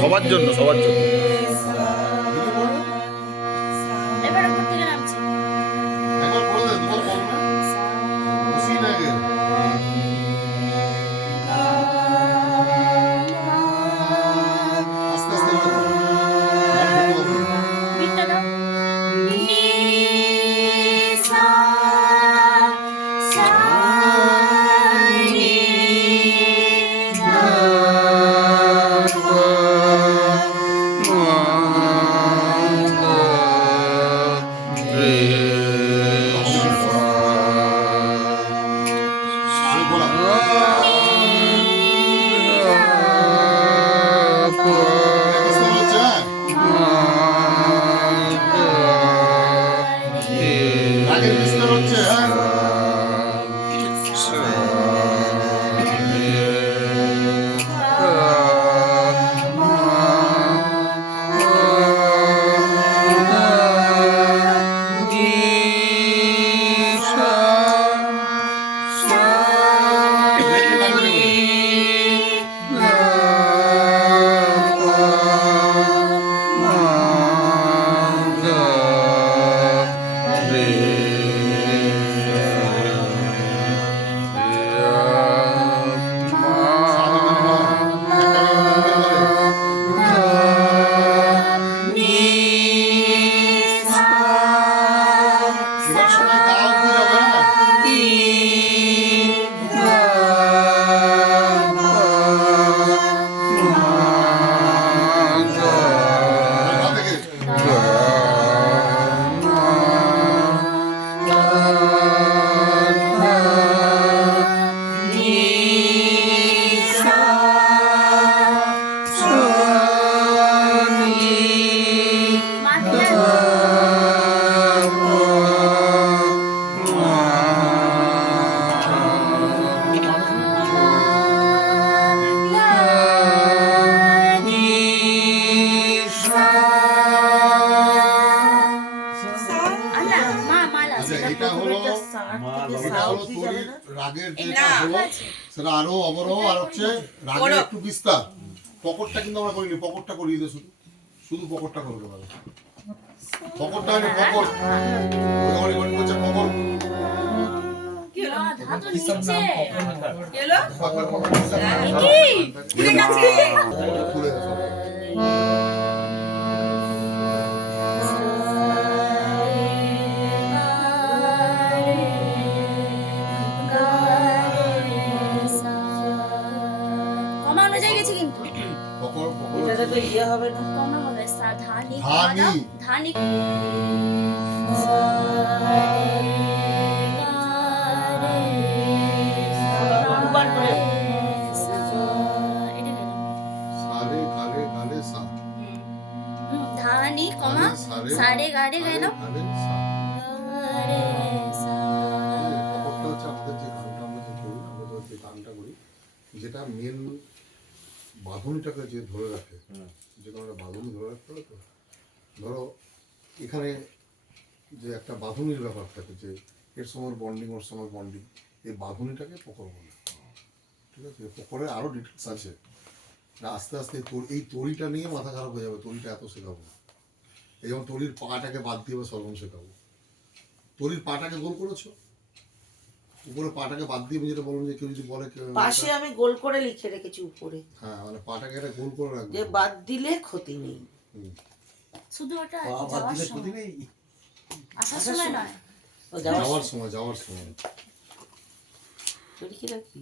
সবার জন্য সবার জন্য এবার উপর থেকে নামছি। একবার করে দে, দুবার করো না। খুশি লাগে। আস্তে আস্তে করে করো। গান ঢুকতে হবে। বিটটা দাও। নি সা সা নি সা এই গোলা। এটা স্বর হচ্ছে, হ্যাঁ? রাগের বিস্তার হচ্ছে, হ্যাঁ? রেখে লাগবে বলে। সাধু করে নাও। একটা করে মন্দির করে। এবার সবাই গা অবধি যাবে, হ্যাঁ? গা থেকে। আচ্ছা, এটা হলো তড়িৎ রাগের যেটা হলো সেটা আরো অবরোহ আর হচ্ছে রাগের একটু বিস্তার। পকটটা কিন্তু আমরা করিনি, পকটটা করিয়ে দিই শুধু, শুধু পকটটা করবো দাদা। পকটটা হয়নি, পকট ওই বলছে পকট। খুলে দে সব। কমা অনুযায়ী গেছে কিন্তু পকট পকট এটাতে তো ইয়ে হবে না। কমা হবে সা ধানি ধানি। ধানি দুবার করে। সারে গালে গালে সা। ধানি কমা সারে সারে গাড়ে গেল গালে সা। পকটটা হচ্ছে আমাদের যে গানটা আমরা যে করি, আমরা যে গানটা করি, যেটা মেন বাঁধুনিটাকে যে ধরে রাখে, যে কোনো একটা বাঁধুনি ধরে রাখতে হবে তো। ধরো এখানে যে একটা বাঁধুনির ব্যাপার থাকে, যে এর সময় বন্ডিং ওর সময় বন্ডিং, এই বাঁধুনিটাকে পকর বলে। ঠিক আছে, পকরের আরও ডিটেলস আছে। এটা আস্তে আস্তে এই তড়িটা নিয়ে মাথা খারাপ হয়ে যাবে, তড়িটা এত শেখাবো। এই যেমন তড়ির পাটাকে বাদ দিয়ে সরগম শেখাবো। তড়ির পাটাকে গোল করেছো, উপরে পাটাকে বাদ দিয়ে যেটা বললাম, যে কেউ যদি বলে পাশে আমি গোল করে লিখে রেখেছি উপরে, হ্যাঁ, মানে পাটাকে একটা গোল করে রাখবে। যে বাদ দিলে ক্ষতি নেই। শুধু ওটা যাওয়ার সময় আসার সময় নয় ও যাওয়ার যাওয়ার সময়, যাওয়ার সময়। তৈরি কি রাখি